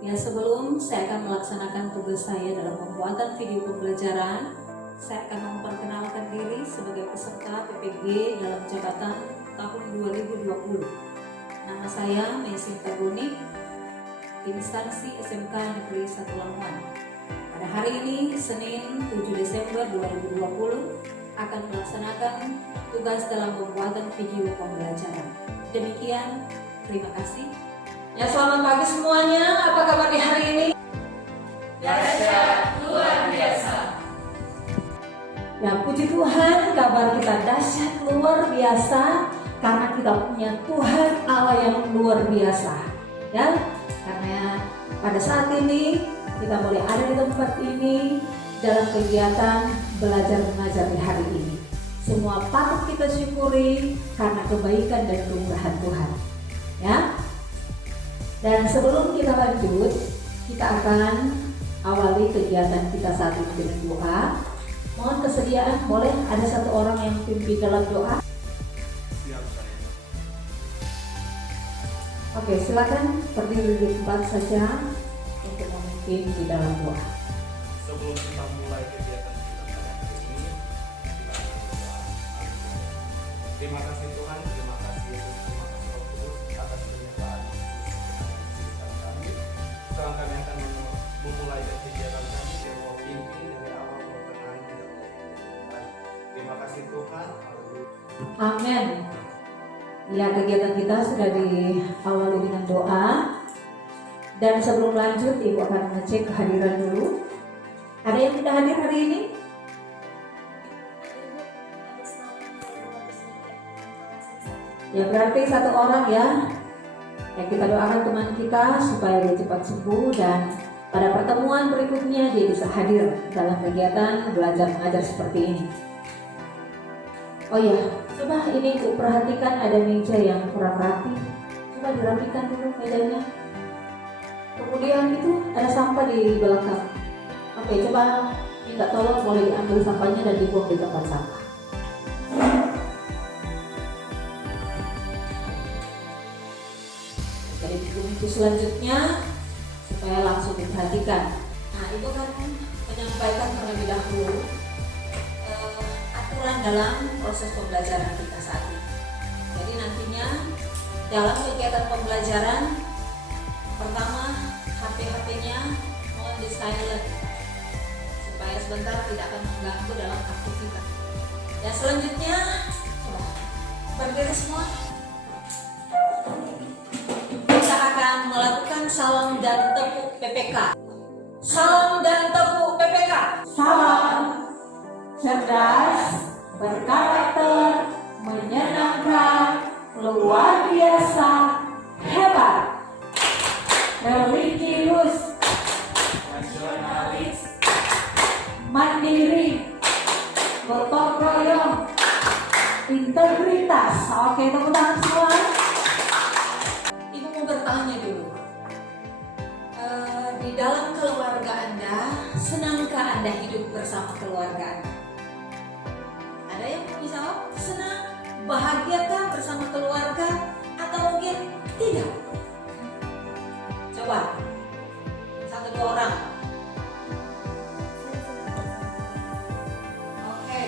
Ya, sebelum saya akan melaksanakan tugas saya dalam pembuatan video pembelajaran, saya akan memperkenalkan diri sebagai peserta PPG dalam jabatan tahun 2020. Nama saya Mesin Tagonik, instansi SMK Negeri 1 Lamongan. Pada hari ini, Senin 7 Desember 2020, akan melaksanakan tugas dalam pembuatan video pembelajaran. Demikian, terima kasih. Ya, selamat pagi semuanya. Apa kabar di hari ini? Dahsyat luar biasa. Ya, puji Tuhan, kabar kita dahsyat luar biasa karena kita punya Tuhan Allah yang luar biasa. Ya, karena pada saat ini kita boleh ada di tempat ini dalam kegiatan belajar mengajar di hari ini. Semua patut kita syukuri karena kebaikan dan kemurahan Tuhan. Ya. Dan sebelum kita lanjut, kita akan awali kegiatan kita saat ini dengan doa. Mohon kesediaan, boleh ada satu orang yang pimpin dalam doa? Siap saya. Oke, silakan berdiri di tempat saja untuk memimpin di dalam doa. Sebelum kita mulai kegiatan kita pada hari ini, kita akan berdoa. Terima kasih Tuhan, terima kasih Yesus, terima kasih Roh Kudus atas penyertaan kami. Sekarang kami akan memulai kegiatan kami yang mau pimpin dari awal pertengahan hingga akhir. Terima kasih Tuhan. Haleluya. Amin. Ya, kegiatan kita sudah diawali dengan doa. Dan sebelum lanjut, Ibu akan mengecek kehadiran dulu. Ada yang tidak hadir hari ini? Ya, berarti satu orang ya. Ya, kita doakan teman kita supaya dia cepat sembuh dan pada pertemuan berikutnya dia bisa hadir dalam kegiatan belajar mengajar seperti ini. Oh iya, coba ini untuk perhatikan ada meja yang kurang rapi. Coba dirapikan dulu mejanya. Kemudian itu ada sampah di belakang. Oke, coba minta tolong boleh diambil sampahnya dan dibuang di tempat sampah. Jadi buku selanjutnya supaya langsung diperhatikan. Nah, itu kan menyampaikan terlebih dahulu aturan dalam proses pembelajaran kita saat ini. Jadi nantinya dalam kegiatan pembelajaran pertama HP-nya mohon di silent supaya sebentar tidak akan mengganggu dalam aktivitas. Dan selanjutnya coba berdiri semua. Kita akan melakukan salam dan tepuk PPK. Salam dan tepuk PPK. Salam. Cerdas, berkarakter, menyenangkan, luar biasa, hebat, religius, Nasionalis, mandiri, gotong royong, integritas. Oke, tepuk tangan semua. Ibu mau bertanya dulu. Di dalam keluarga Anda, senangkah Anda hidup bersama keluarga Anda? Ada yang mau jawab? Senang? Bahagiakah bersama keluarga? Atau mungkin tidak? Coba satu dua orang. Oke.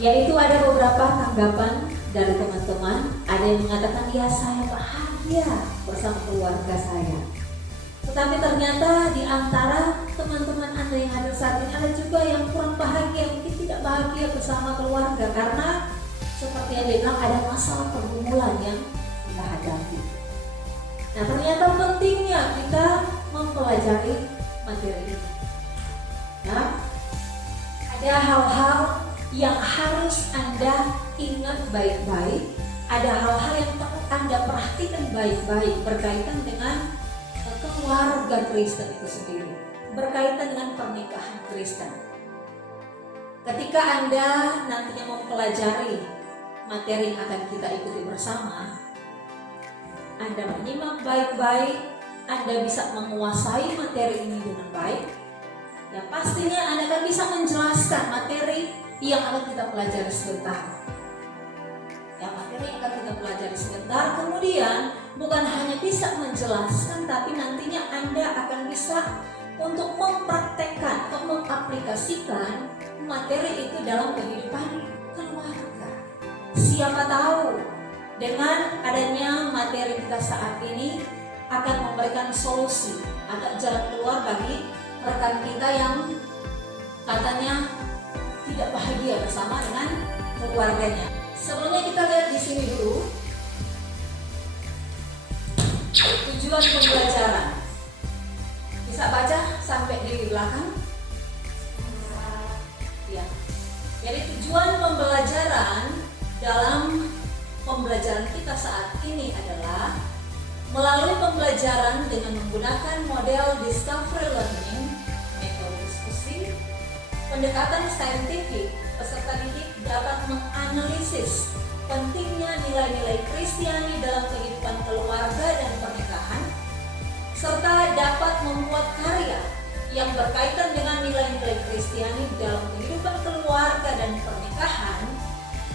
Yaitu ada beberapa tanggapan dari teman-teman. Ada yang mengatakan ya saya bahagia bersama keluarga saya. Tetapi ternyata di antara teman-teman Anda yang hadir saat ini ada juga yang kurang bahagia, mungkin tidak bahagia bersama keluarga karena seperti yang dibilang ada masalah pergumulan yang kita hadapi. Nah, ternyata pentingnya kita mempelajari materi ini. Nah, ada hal-hal yang harus Anda ingat baik-baik, ada hal-hal yang perlu Anda perhatikan baik-baik berkaitan dengan keluarga Kristen itu sendiri, berkaitan dengan pernikahan Kristen. Ketika Anda nantinya mempelajari materi yang akan kita ikuti bersama, Anda menyimak baik-baik, Anda bisa menguasai materi ini dengan baik, ya pastinya Anda akan bisa menjelaskan materi yang akan kita pelajari sebentar. Ya, materi ini akan kita pelajari sebentar. Kemudian bukan hanya bisa menjelaskan, tapi nantinya Anda akan bisa untuk mempraktekkan atau mengaplikasikan materi itu dalam kehidupan keluarga. Siapa tahu dengan adanya materi kita saat ini akan memberikan solusi atau jalan keluar bagi rekan kita yang katanya tidak bahagia bersama dengan keluarganya. Sebelumnya kita lihat di sini dulu tujuan pembelajaran. Bisa baca sampai di belakang? Ya. Jadi tujuan pembelajaran dalam pembelajaran kita saat ini adalah melalui pembelajaran dengan menggunakan model discovery learning, metode diskusi, pendekatan saintifik, peserta didik dapat menganalisis pentingnya nilai-nilai Kristiani dalam kehidupan keluarga dan pernikahan, serta dapat membuat karya yang berkaitan dengan nilai-nilai Kristiani dalam kehidupan keluarga dan pernikahan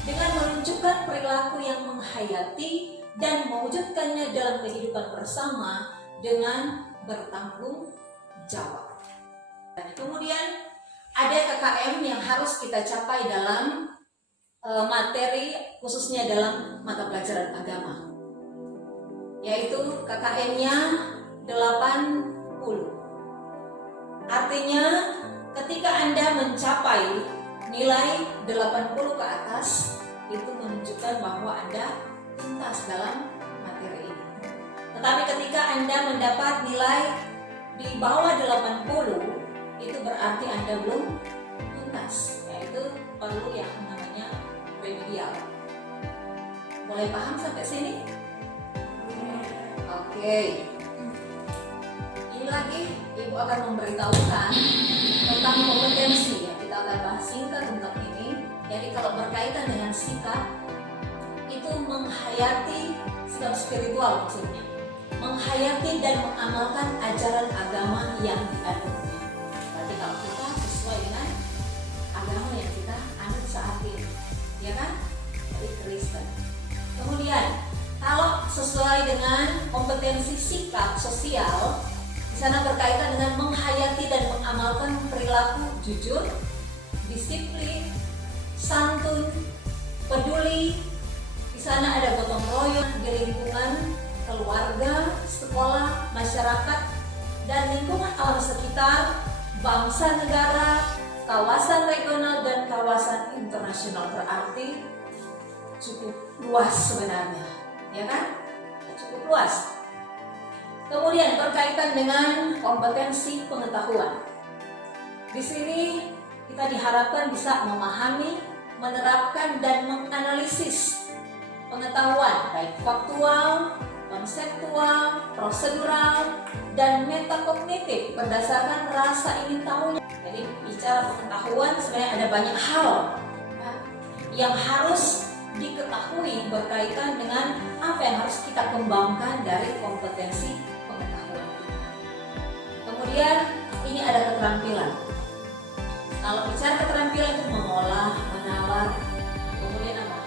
dengan menunjukkan perilaku yang menghayati dan mewujudkannya dalam kehidupan bersama dengan bertanggung jawab. Dan kemudian ada KKM yang harus kita capai dalam materi khususnya dalam mata pelajaran agama, yaitu KKM-nya 80. Artinya ketika Anda mencapai nilai 80 ke atas, itu menunjukkan bahwa Anda tuntas dalam materi ini. Tetapi ketika Anda mendapat nilai di bawah 80, itu berarti Anda belum tuntas, yaitu perlu yang namanya remedial. Boleh paham sampai sini? Oke. Ini lagi Ibu akan memberitahukan tentang kompetensi ya. Kita akan bahas singkat tentang ini. Jadi kalau berkaitan dengan sikap, itu menghayati sikap spiritual maksudnya, menghayati dan mengamalkan ajaran agama yang dianutnya. Berarti kalau kita sesuai dengan agama yang kita anut saat ini, ya kan? Dari Kristen. Kemudian kalau sesuai dengan kompetensi sikap sosial, di sana berkaitan dengan menghayati dan mengamalkan perilaku jujur, disiplin, santun, peduli. Di sana ada gotong royong di lingkungan keluarga, sekolah, masyarakat, dan lingkungan alam sekitar, bangsa negara, kawasan regional dan kawasan internasional. Berarti cukup luas sebenarnya, ya kan? Cukup luas. Kemudian berkaitan dengan kompetensi pengetahuan. Di sini kita diharapkan bisa memahami, menerapkan dan menganalisis pengetahuan baik faktual, konseptual, prosedural, dan metakognitif berdasarkan rasa ingin tahunya. Jadi bicara pengetahuan sebenarnya ada banyak hal ya, yang harus diketahui berkaitan dengan apa yang harus kita kembangkan dari kompetensi pengetahuan kita. Kemudian ini ada keterampilan. Kalau bicara keterampilan itu mengolah, menawar, kemudian apa?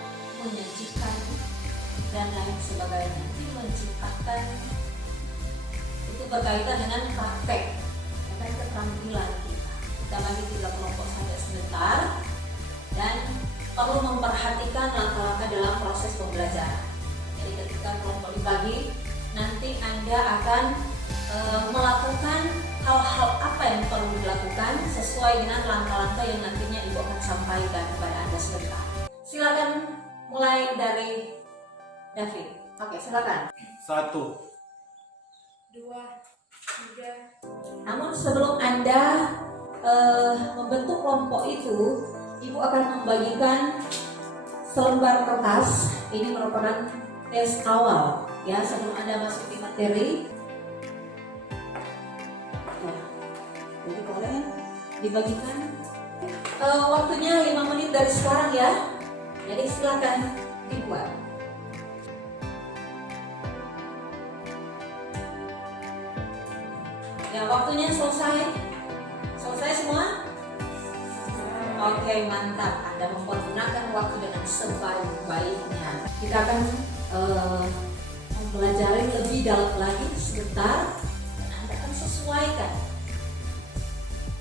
Menyajikan dan lain sebagainya. Ini menciptakan, itu berkaitan dengan praktek, dengan keterampilan kita. Kita bagi 3 kelompok saja sebentar dan perlu memperhatikan langkah-langkah dalam proses pembelajaran. Jadi ketika kelompok dibagi, nanti Anda akan melakukan hal-hal apa yang perlu dilakukan sesuai dengan langkah-langkah yang nantinya Ibu akan sampaikan kepada Anda sebentar. Silakan mulai dari David. Oke, silakan. 1, 2, 3. Namun sebelum Anda membentuk kelompok itu, Ibu akan membagikan selembar kertas. Ini merupakan tes awal ya sebelum Anda masuk di materi. Ya. Jadi boleh dibagikan. Waktunya 5 menit dari sekarang ya. Jadi silakan dibuat. Ya, waktunya selesai. Selesai semua? Oke, mantap. Anda mempergunakan waktu dengan sebaik-baiknya. Kita akan mempelajari lebih dalam lagi sebentar, dan Anda akan sesuaikan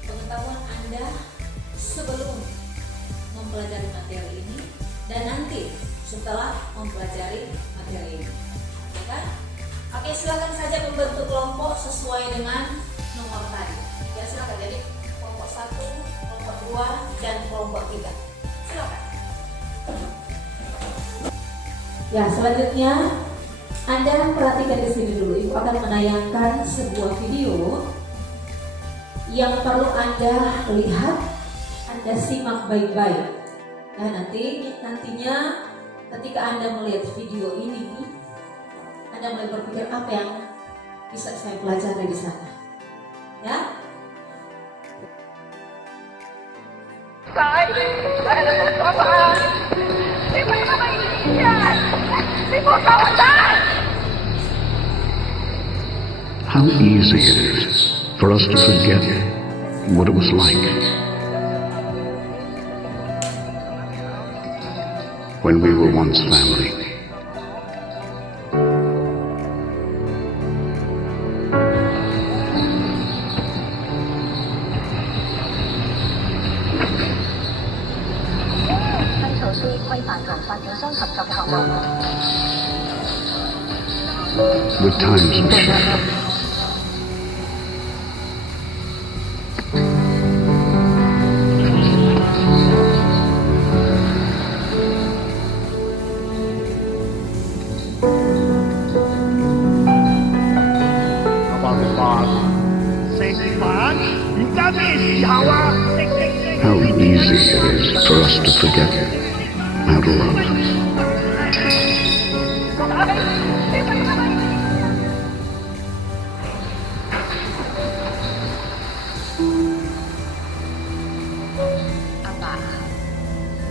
pengetahuan Anda sebelum mempelajari materi ini dan nanti setelah mempelajari materi ini. Oke kan? Oke, silakan saja membentuk kelompok sesuai dengan nomor tadi. Ya, silakan. Jadi kelompok 1, kelompok 2, dan kelompok 3. Silakan. Ya, selanjutnya Anda perhatikan di sini dulu. Ibu akan menayangkan sebuah video yang perlu Anda lihat, Anda simak baik-baik. Ya, nantinya ketika Anda melihat video ini, Anda mulai berpikir apa yang bisa saya pelajari di sana. Ya. How easy it is for us to forget what it was like when we were once family. The times have shifted. How easy it is for us to forget how to love.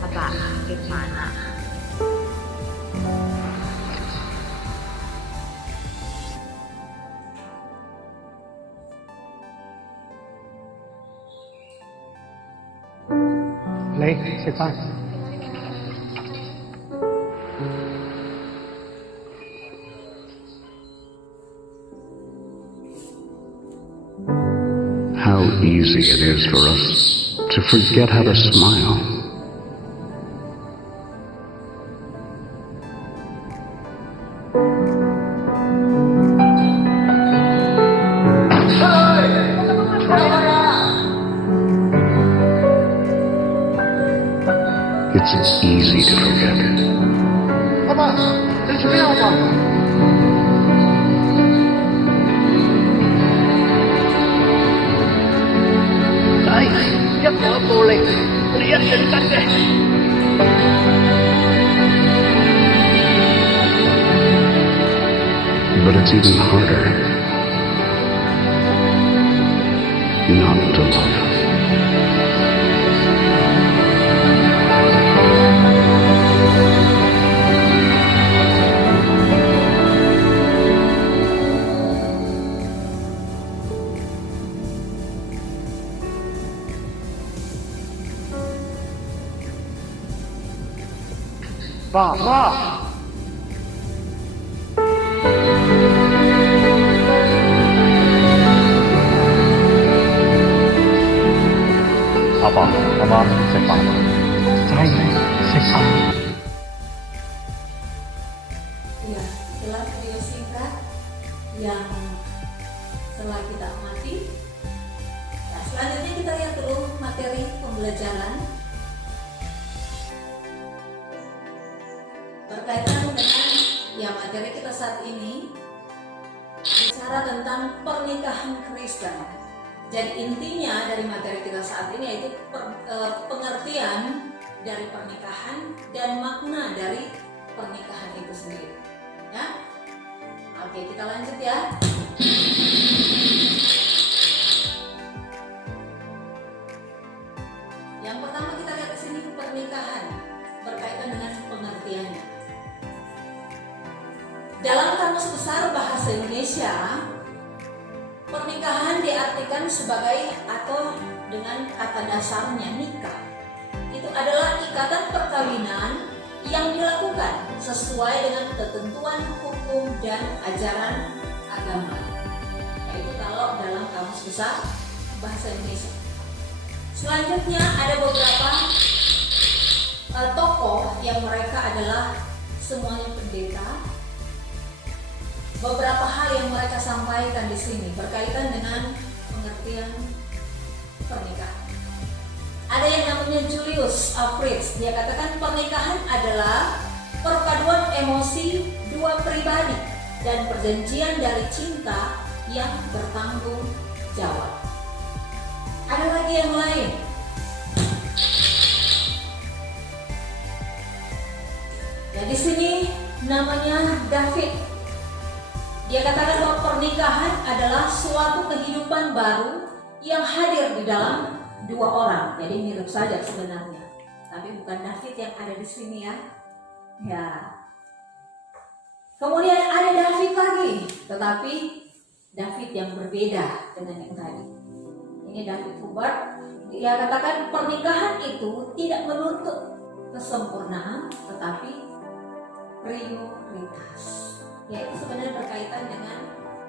Apa gimana? How easy it is for us to forget how to smile. It's easy to forget. But it's even harder not to love. Ya, setelah video singkat yang telah kita amati, nah, selanjutnya kita lihat dulu materi pembelajaran berkaitan dengan materi kita saat ini bicara tentang pernikahan Kristen. Jadi intinya dari materi kita saat ini yaitu pengertian dari pernikahan dan makna dari pernikahan itu sendiri. Ya, oke, kita lanjut ya. Yang pertama kita lihat di sini pernikahan berkaitan dengan pengertiannya. Dalam Kamus Besar Bahasa Indonesia, pernikahan diartikan sebagai atau dengan kata dasarnya nikah. ikatan perkawinan yang dilakukan sesuai dengan ketentuan hukum dan ajaran agama. Itu kalau dalam Kamus Besar Bahasa Indonesia. Selanjutnya ada beberapa tokoh yang mereka adalah semuanya pendeta. Beberapa hal yang mereka sampaikan di sini berkaitan dengan pengertian pernikahan. Ada yang namanya Julius Fritz. Dia katakan pernikahan adalah perpaduan emosi dua pribadi dan perjanjian dari cinta yang bertanggung jawab. Ada lagi yang lain. Ya, di sini namanya David. Dia katakan bahwa pernikahan adalah suatu kehidupan baru yang hadir di dalam dua orang. Jadi mirip saja sebenarnya. Tapi bukan David yang ada di sini ya. Ya. Kemudian ada David lagi, tetapi David yang berbeda dengan yang tadi. Ini David Hubbard. Dia katakan pernikahan itu tidak menuntut kesempurnaan, tetapi prioritas. Yaitu sebenarnya berkaitan dengan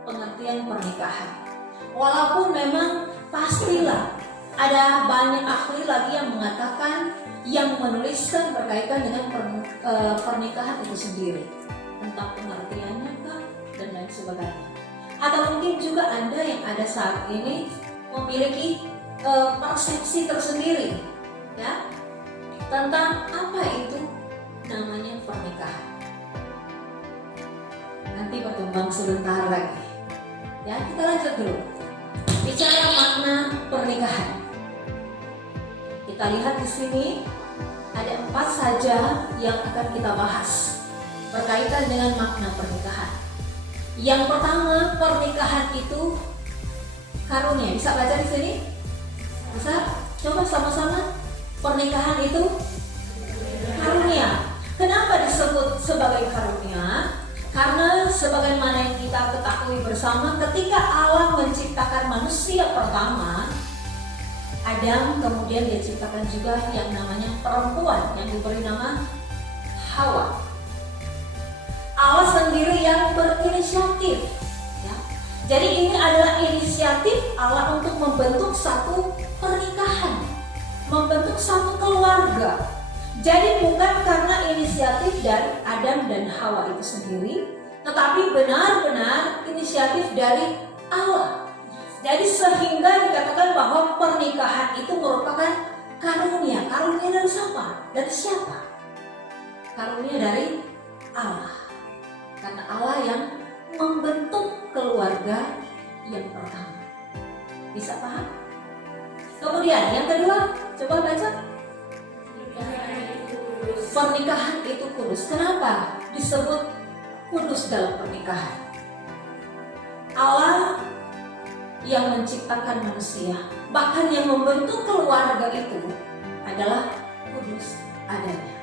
pengertian pernikahan. Walaupun memang pastilah ada banyak ahli lagi yang mengatakan, yang menuliskan berkaitan dengan pernikahan itu sendiri, tentang pengertiannya kah dan lain sebagainya. Atau mungkin juga Anda yang ada saat ini memiliki persepsi tersendiri ya tentang apa itu namanya pernikahan. Nanti berkembang sebentar lagi. Ya, kita lanjut dulu. Bicara makna pernikahan. Kita lihat di sini ada 4 saja yang akan kita bahas berkaitan dengan makna pernikahan. Yang pertama, pernikahan itu karunia. Bisa baca di sini? Bisa? Coba sama-sama. Pernikahan itu karunia. Kenapa disebut sebagai karunia? Karena sebagaimana yang kita ketahui bersama, ketika Allah menciptakan manusia pertama, Adam, kemudian dia ciptakan juga yang namanya perempuan yang diberi nama Hawa. Allah sendiri yang berinisiatif ya. Jadi ini adalah inisiatif Allah untuk membentuk satu pernikahan, membentuk satu keluarga. Jadi bukan karena inisiatif dari Adam dan Hawa itu sendiri, tetapi benar-benar inisiatif dari Allah. Jadi sehingga dikatakan bahwa pernikahan itu merupakan karunia. Karunia dari siapa? Dari siapa? Karunia dari Allah. Karena Allah yang membentuk keluarga yang pertama. Bisa paham? Kemudian yang kedua, coba baca. Pernikahan itu kudus. Kenapa disebut kudus dalam pernikahan? Allah yang menciptakan manusia, bahkan yang membentuk keluarga itu adalah kudus adanya.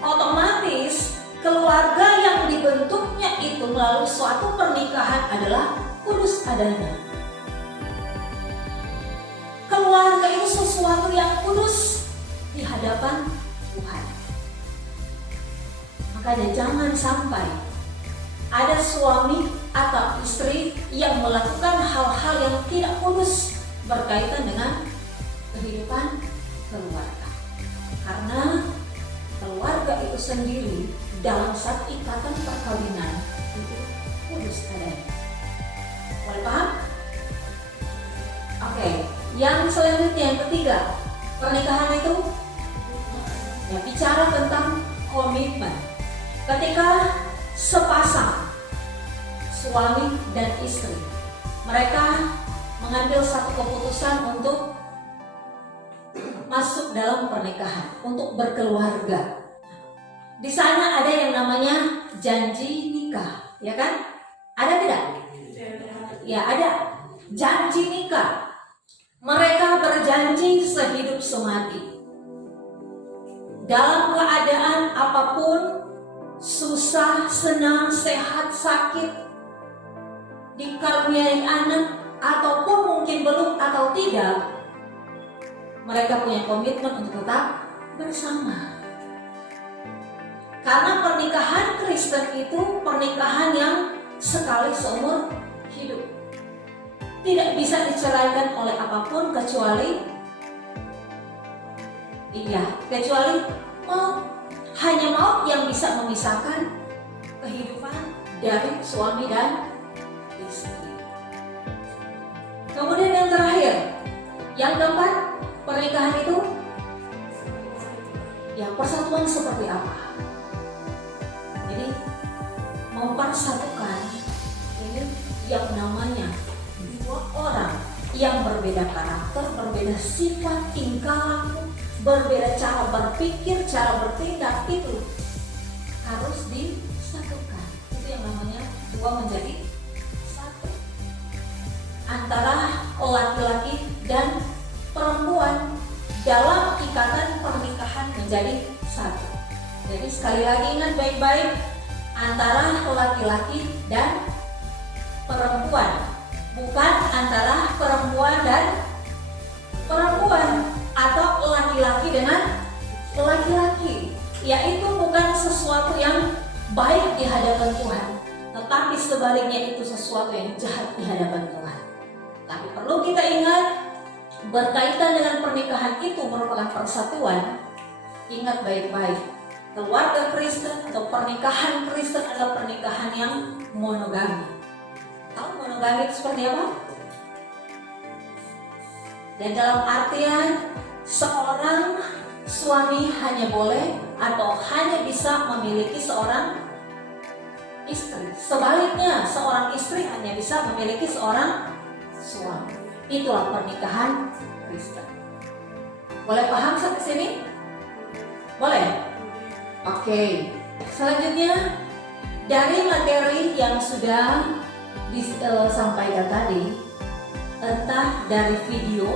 Otomatis keluarga yang dibentuknya itu melalui suatu pernikahan adalah kudus adanya. Keluarga itu sesuatu yang kudus di hadapan Tuhan. Makanya jangan sampai ada suami atau istri yang melakukan hal-hal yang tidak kudus berkaitan dengan kehidupan keluarga. Karena keluarga itu sendiri dalam satu ikatan perkawinan itu kudus adanya. Boleh paham? Oke, yang selanjutnya yang ketiga, pernikahan itu ya, bicara tentang komitmen. Ketika sepasang suami dan istri, mereka mengambil satu keputusan untuk masuk dalam pernikahan, untuk berkeluarga. Di sana ada yang namanya janji nikah, ya kan? Ada tidak? Ya, ada. Janji nikah. Mereka berjanji sehidup semati. Dalam keadaan apapun, susah, senang, sehat, sakit, dikaruniai anak, ataupun mungkin belum atau tidak, mereka punya komitmen untuk tetap bersama. Karena pernikahan Kristen itu pernikahan yang sekali seumur hidup. Tidak bisa diceraikan oleh apapun kecuali maut. Hanya maut yang bisa memisahkan kehidupan dari suami dan istri. Kemudian yang terakhir, yang keempat, pernikahan itu ya persatuan seperti apa? Jadi mempersatukan ini yang namanya dua orang yang berbeda karakter, berbeda sifat, tingkah laku, berbeda cara berpikir, cara bertindak, itu harus disatukan. Itu yang namanya dua menjadi satu. Antara laki-laki dan perempuan dalam ikatan pernikahan menjadi satu. Jadi sekali lagi ingat baik-baik, antara laki-laki dan perempuan, bukan antara perempuan dan perempuan atau laki-laki dengan laki-laki. Yaitu bukan sesuatu yang baik di hadapan Tuhan, tetapi sebaliknya itu sesuatu yang jahat di hadapan Tuhan. Tapi perlu kita ingat, berkaitan dengan pernikahan itu merupakan persatuan. Ingat baik-baik, keluarga Kristen atau pernikahan Kristen adalah pernikahan yang monogami. Tahu monogami itu seperti apa? Dan dalam artian seorang suami hanya boleh atau hanya bisa memiliki seorang istri. Sebaliknya, seorang istri hanya bisa memiliki seorang suami. Itulah pernikahan Kristen. Boleh paham sampai sini? Boleh? Oke. Selanjutnya, dari materi yang sudah disampaikan tadi, entah dari video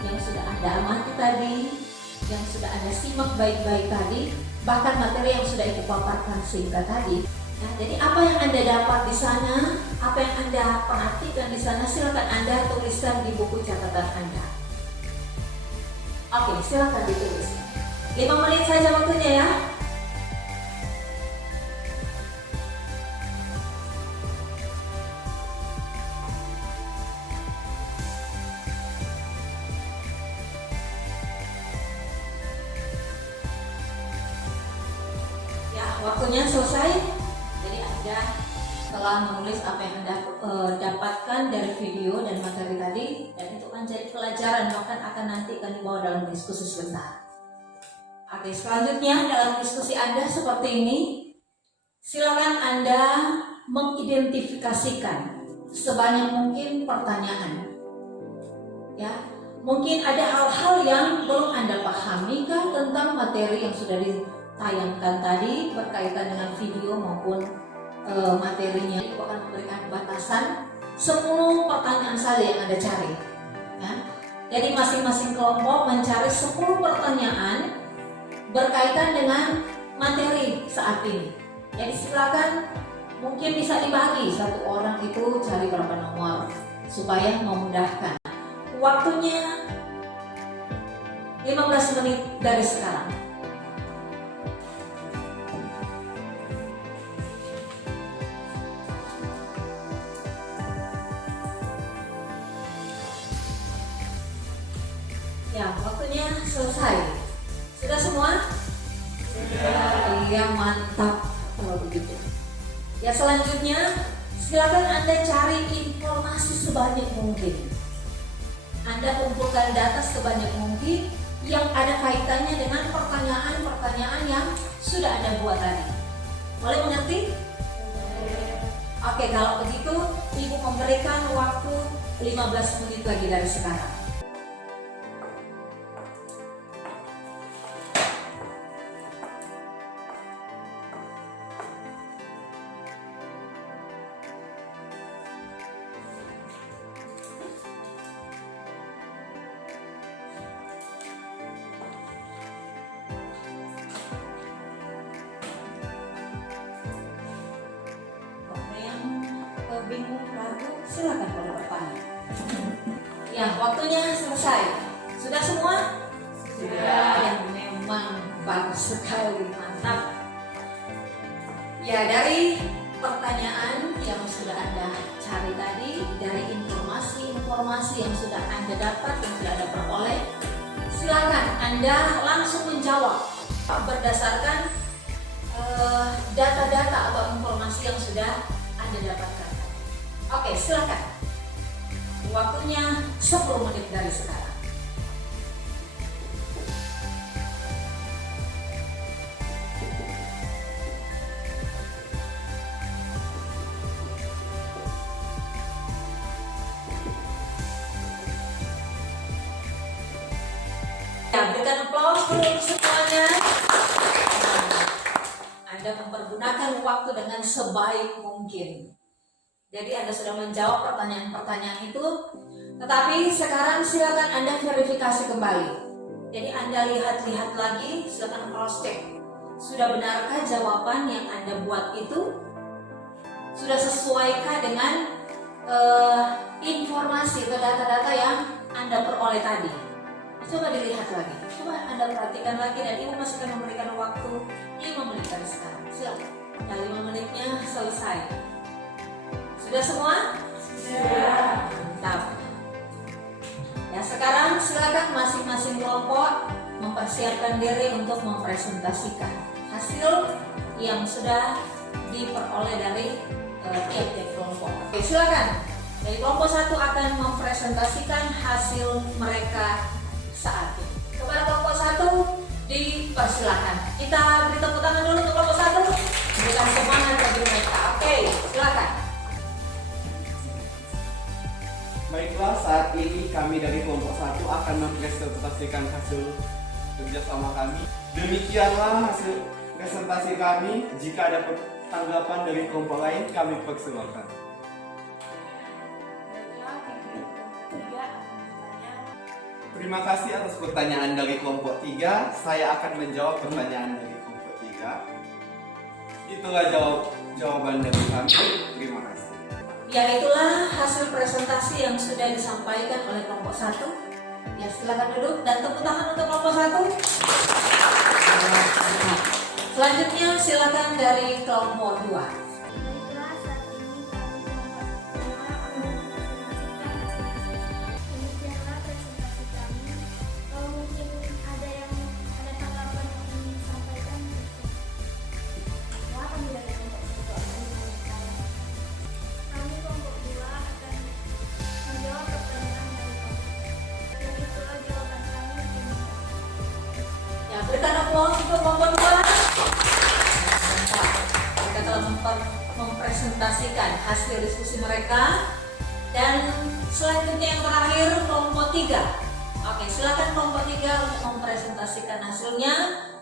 yang sudah Anda amati tadi, yang sudah Anda simak baik-baik tadi, bahkan materi yang sudah Ibu paparkan singkat tadi. Nah, jadi apa yang Anda dapat di sana, apa yang Anda perhatikan di sana, silakan Anda tuliskan di buku catatan Anda. Oke, silakan ditulis. 5 menit saja waktunya ya. Waktunya selesai. Jadi Anda telah menulis apa yang Anda dapatkan dari video dan materi tadi, dan itu akan jadi pelajaran, bahkan akan nanti akan dibawa dalam diskusi sebentar. Oke, selanjutnya dalam diskusi Anda seperti ini, silakan Anda mengidentifikasikan sebanyak mungkin pertanyaan. Ya, mungkin ada hal-hal yang belum Anda pahami kah tentang materi yang sudah ditayangkan tadi berkaitan dengan video maupun materinya. Ibu akan memberikan batasan 10 pertanyaan saja yang Anda cari. Ya. Jadi masing-masing kelompok mencari 10 pertanyaan berkaitan dengan materi saat ini. Jadi silakan, mungkin bisa dibagi, satu orang itu cari berapa nomor supaya memudahkan. Waktunya 15 menit dari sekarang. Ya, waktunya selesai. Sudah semua? Sudah. Iya, mantap kalau begitu. Ya, selanjutnya silakan Anda cari informasi sebanyak mungkin. Anda kumpulkan data sebanyak mungkin yang ada kaitannya dengan pertanyaan-pertanyaan yang sudah Anda buat tadi. Boleh mengerti? Oke, kalau begitu Ibu memberikan waktu 15 menit lagi dari sekarang. Bingung, ragu, silakan pada bertanya. Ya, waktunya selesai. Sudah semua? Sudah. Yang hebat sekali, mantap. Ya, dari pertanyaan yang sudah Anda cari tadi, dari informasi-informasi yang sudah Anda dapat, yang sudah Anda peroleh, silakan Anda langsung menjawab berdasarkan data-data atau informasi yang sudah Anda dapatkan. Oke, silakan. Waktunya 10 menit dari sekarang. Ya, berikan aplaus dulu semuanya. Anda mempergunakan waktu dengan sebaik mungkin. Jadi Anda sudah menjawab pertanyaan-pertanyaan itu, tetapi sekarang silakan Anda verifikasi kembali. Jadi Anda lihat-lihat lagi, silakan cross check. Sudah benarkah jawaban yang Anda buat itu? Sudah sesuaikah dengan informasi atau data-data yang Anda peroleh tadi? Coba dilihat lagi, coba Anda perhatikan lagi, dan Ibu masih akan memberikan waktu 5 menit dari sekarang. Silakan. Dan 5 menitnya selesai. Sudah semua? Sudah. Mantap. Ya, sekarang silakan masing-masing kelompok mempersiapkan diri untuk mempresentasikan hasil yang sudah diperoleh dari tiap-tiap kelompok. Oke, silakan. Dari kelompok 1 akan mempresentasikan hasil mereka saat ini. Kepada kelompok 1 dipersilakan. Kita beri tepuk tangan dulu untuk kelompok 1. Berikan semangat bagi mereka. Oke, silakan. Baiklah, saat ini kami dari kelompok 1 akan mempresentasikan hasil kerjasama kami. Demikianlah hasil presentasi kami. Jika ada tanggapan dari kelompok lain, kami persilakan. Terima kasih atas pertanyaan dari kelompok 3. Saya akan menjawab pertanyaan dari kelompok 3. Itulah jawaban dari kami. Terima kasih. Ya, itulah hasil presentasi yang sudah disampaikan oleh kelompok 1. Ya, silakan duduk dan tepuk tangan untuk kelompok 1. Selanjutnya silakan dari kelompok 2. Baiklah, saat ini kami demikianlah presentasi kami. Kalau mungkin ada tanggapan yang ingin disampaikan, silakan dari kelompok 1 akan menyampaikan. Kami kelompok 2 akan menjawab pertanyaan dari kelompok. Dan itulah jawaban kami. Ya, berikan aplaus untuk kelompok 2. Mereka telah mempresentasikan hasil diskusi mereka. Dan selanjutnya yang terakhir kelompok 3. Oke, silakan kelompok 3 untuk mempresentasikan hasilnya,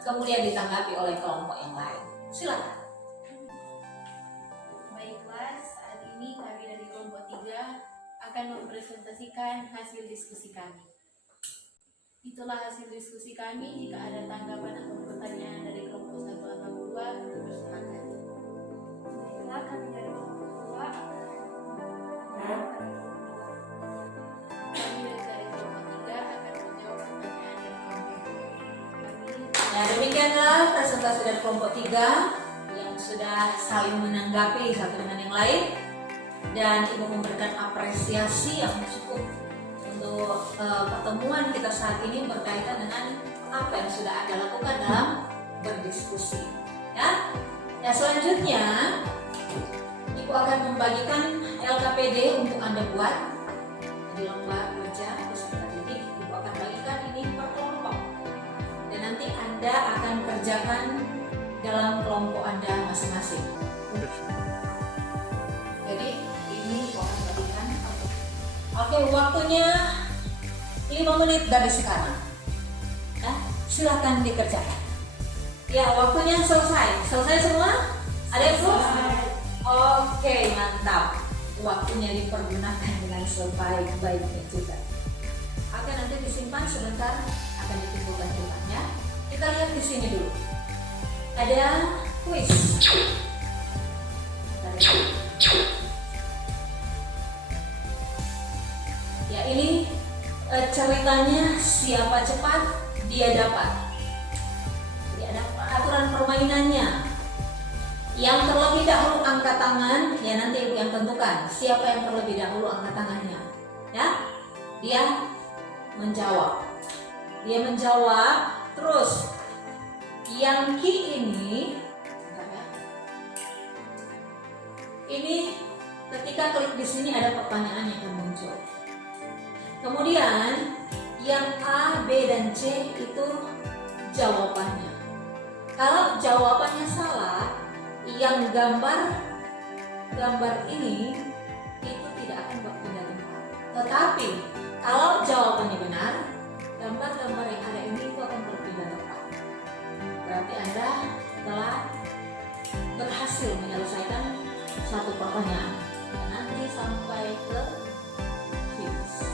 kemudian ditanggapi oleh kelompok yang lain. Silakan. Baiklah, saat ini kami dari kelompok 3 akan mempresentasikan hasil diskusi kami. Itulah hasil diskusi kami. Jika ada tanggapan atau pertanyaan dari kelompok 1 atau 2, dipersilakan. Baiklah, kami dari kelompok 2 akan menjawab pertanyaan dari kelompok 2. Ya, demikianlah presentasi dari kelompok 3 yang sudah saling menanggapi satu dengan yang lain, dan Ibu memberikan apresiasi yang cukup untuk pertemuan kita saat ini berkaitan dengan apa yang sudah Anda lakukan dalam berdiskusi. Ya, selanjutnya Ibu akan membagikan LKPD untuk Anda buat di lomba kerja peserta didik. Ibu akan bagikan ini per kelompok, dan nanti Anda akan kerjakan dalam kelompok Anda masing-masing. Jadi ini Ibu akan bagikan. Oke, waktunya 5 menit dari sekarang. Ya, silakan dikerjakan. Ya, waktunya selesai. Selesai semua? Ada yang belum? Oke, mantap. Waktunya dipergunakan dengan sebaik-baiknya juga. Oke, nanti disimpan sebentar, akan ditimbulkan jumlahnya. Kita lihat di sini dulu. Ada kuis. Ya, ini ceritanya siapa cepat dia dapat. Jadi aturan permainannya. Yang terlebih dahulu angkat tangan, ya nanti ibu yang tentukan siapa yang terlebih dahulu angkat tangannya. Ya, dia menjawab. Dia menjawab, terus yang ki ini, ini ketika klik di sini ada pertanyaan yang akan muncul. Kemudian yang A, B, dan C itu jawabannya. Kalau jawabannya salah, yang gambar ini itu tidak akan berpindah tempat. Tetapi kalau jawabannya benar, gambar-gambar yang ada ini itu akan berpindah tempat. Berarti Anda telah berhasil menyelesaikan satu pertanyaan. Nanti sampai ke finish.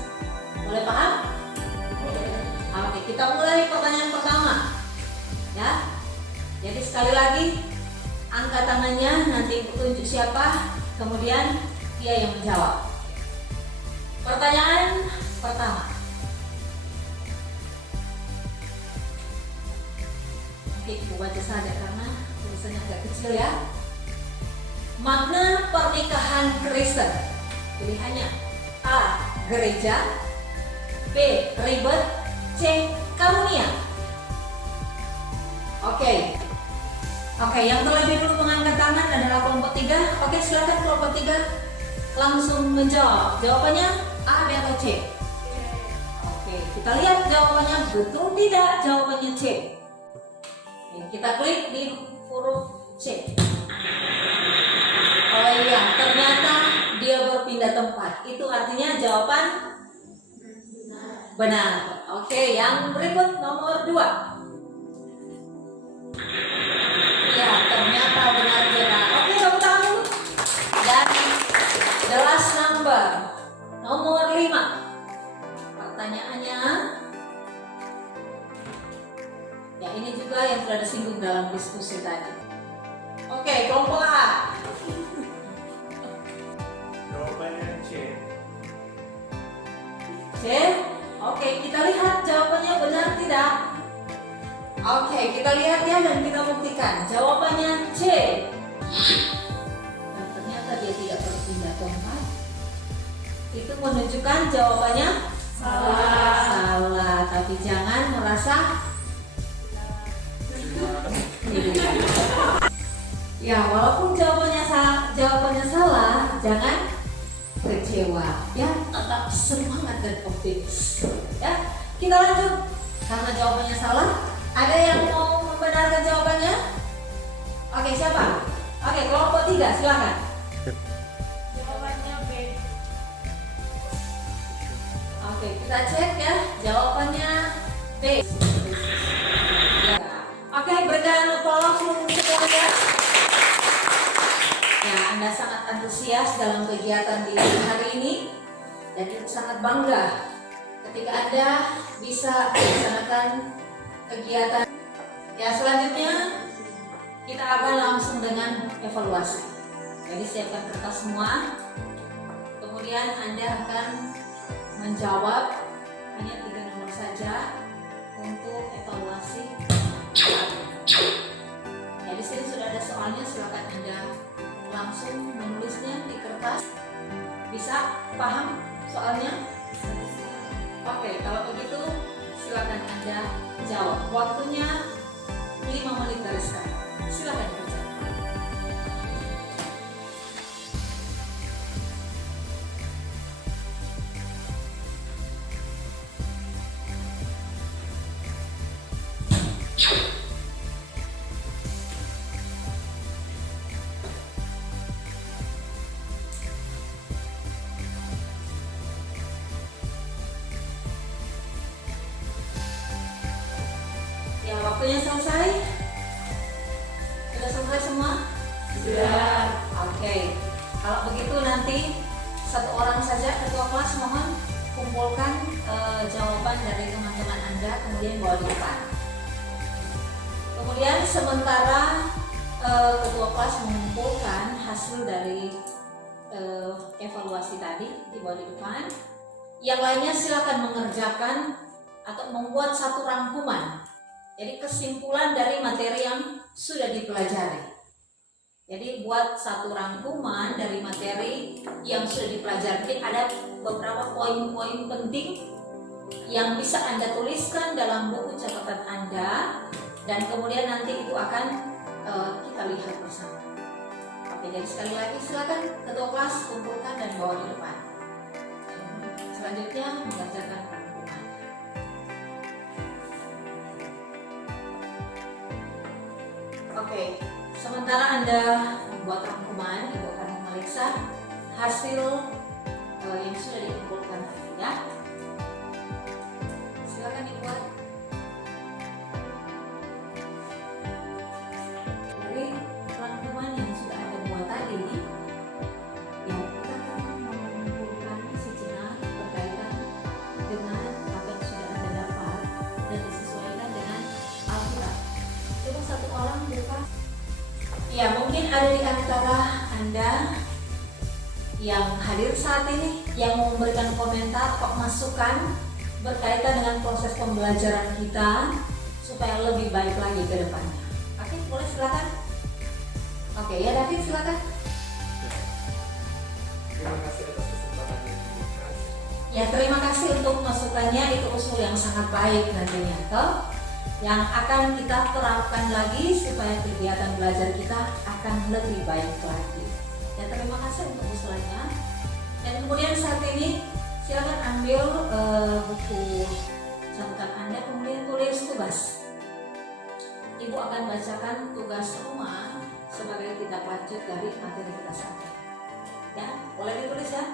Boleh paham? Oke, kita mulai pertanyaan pertama. Ya. Jadi sekali lagi, angkat tangannya, nanti ibu tunjuk siapa, kemudian dia yang menjawab. Pertanyaan pertama. Oke, ibu baca saja karena tulisannya agak kecil ya. Makna pernikahan Kristen. Pilihannya A. Gereja, B. Ribet, C. Karunia. Oke, yang terlebih dulu mengangkat tangan adalah kelompok 3. Oke, silakan kelompok 3 langsung menjawab. Jawabannya A, B, atau C? Oke, kita lihat jawabannya betul tidak. Jawabannya C. Oke, kita klik di huruf C. Oh iya, ternyata dia berpindah tempat. Itu artinya jawaban benar. Oke, yang berikut nomor 2. Ya, ternyata benar juga. Oke, kamu tahu. Dan the last number, nomor 5. Pertanyaannya, ya ini juga yang sudah disinggung dalam diskusi tadi. Oke, kelompok A. Jawabannya C. C. Oke, kita lihat jawabannya benar tidak. Oke, kita lihat ya dan kita buktikan. Jawabannya C. Dan ternyata dia tidak berpindah tempat. Itu menunjukkan jawabannya salah. Tapi jangan merasa ya, walaupun jawabannya salah, jangan kecewa. Ya, tetap semangat dan optimis. Ya, kita lanjut. Karena jawabannya salah, ada yang mau membenarkan jawabannya? Oke, siapa? Oke, kelompok 3, silakan. Jawabannya B. Oke, kita cek ya. Jawabannya B. Ya. Oke, berikan aplaus untuk semuanya. Ya, Anda sangat antusias dalam kegiatan di hari ini. Dan ibu sangat bangga ketika Anda bisa melaksanakan kegiatan. Ya, selanjutnya kita akan langsung dengan evaluasi. Jadi siapkan kertas semua. Kemudian Anda akan menjawab hanya 3 nomor saja untuk evaluasi. Ya, di sini sudah ada soalnya, silakan Anda langsung menulisnya di kertas. Bisa paham soalnya? Oke, kalau begitu silakan Anda jawab. Waktunya 5 menit dari sekarang. Silakan kerja. Ya, waktunya selesai. Sudah selesai semua? Sudah. Oke. Kalau begitu nanti satu orang saja ketua kelas mohon kumpulkan jawaban dari teman-teman Anda kemudian bawa di depan. Kemudian sementara ketua kelas mengumpulkan hasil dari evaluasi tadi dibawa di depan. Yang lainnya silakan mengerjakan atau membuat satu rangkuman. Jadi kesimpulan dari materi yang sudah dipelajari. Jadi buat satu rangkuman dari materi yang sudah dipelajari, ada beberapa poin-poin penting yang bisa Anda tuliskan dalam buku catatan Anda, dan kemudian nanti itu akan kita lihat bersama. Oke, jadi sekali lagi silakan ketua kelas kumpulkan dan bawa di depan. Selanjutnya mengerjakan rangkuman. Oke, sementara Anda membuat rangkuman, Ibu akan memeriksa hasil yang sudah dikumpulkan tadi ya. Silakan dibuat. Dari rangkuman yang sudah Anda buat tadi, ya kita akan mengumpulkan sejenak berkaitan dengan apa yang sudah Anda dapat dan disesuaikan dengan Alkitab. Coba satu orang buka. Ya, mungkin ada di antara Anda yang hadir saat ini yang mau memberikan komentar atau masukan berkaitan dengan proses pembelajaran kita supaya lebih baik lagi ke depannya. Oke, boleh silakan. Oke, ya David silakan. Terima kasih atas kesempatan yang diberikan. Ya, terima kasih untuk masukannya, itu usul yang sangat baik nantinya toh, yang akan kita terapkan lagi supaya kegiatan belajar kita akan lebih baik lagi. Ya, terima kasih untuk usulannya. Dan kemudian saat ini silakan ambil buku catatan Anda, kemudian tulis tugas. Ibu akan bacakan tugas rumah sebagai tindak lanjut dari materi kita saat ini. Ya, boleh ditulis ya.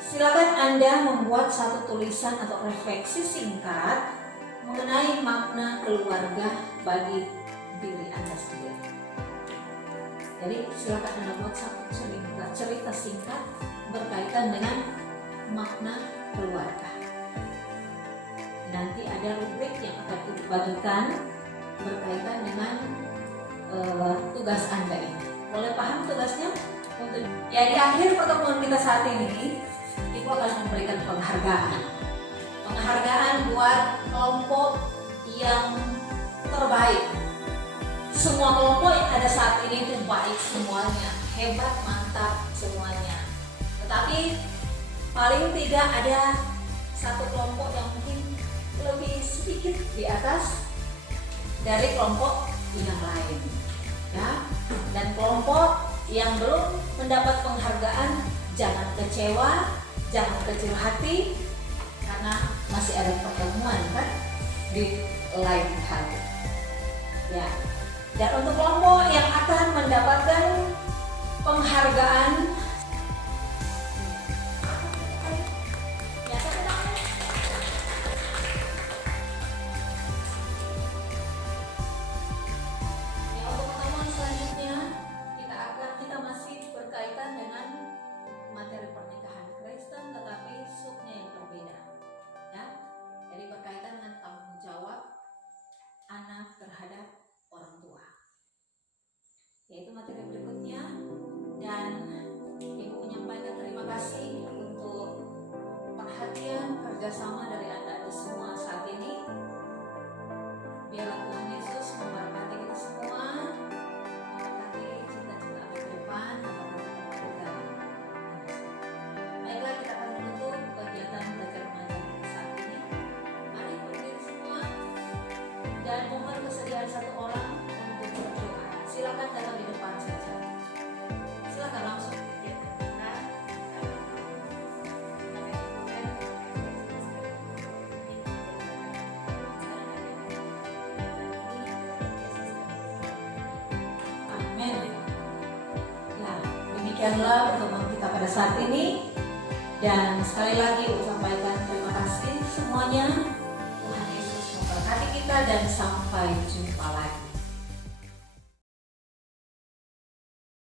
Silakan Anda membuat satu tulisan atau refleksi singkat mengenai makna keluarga bagi diri Anda sendiri. Jadi silakan Anda buat satu cerita singkat berkaitan dengan makna keluarga. Nanti ada rubrik yang akan dibagikan berkaitan dengan tugas Anda ini. Boleh paham tugasnya? Untuk ya, di akhir pertemuan kita saat ini, Ibu akan memberikan penghargaan. Penghargaan buat kelompok yang terbaik. Semua kelompok yang ada saat ini itu baik semuanya, hebat, mantap semuanya. Tetapi paling tidak ada satu kelompok yang mungkin lebih sedikit di atas dari kelompok yang lain, ya. Dan kelompok yang belum mendapat penghargaan, jangan kecewa, jangan kecil hati, karena masih ada pertemuan kan di lain hari. Ya. Dan untuk kelompok yang akan mendapatkan penghargaan, terhadap orang tua, yaitu materi berikutnya. Dan Ibu menyampaikan terima kasih untuk perhatian kerjasama dari Anda semua saat ini. Biarlah Tuhan Yesus memberkati kita semua, memberkati cita-cita ke depan, memberkati. Baiklah, kita akan menutup kegiatan belajar mengajar saat ini. Mari berdiri semua dan mohon kesediaan satu orang untuk berdoa. Silakan datang di depan saja. Silakan langsung kegiatan kita. Amin. Ya, demikianlah pertemuan kita pada saat ini. Dan sekali lagi aku sampaikan terima kasih semuanya. Tuhan Yesus memberkati kita dan sampai jumpa lagi.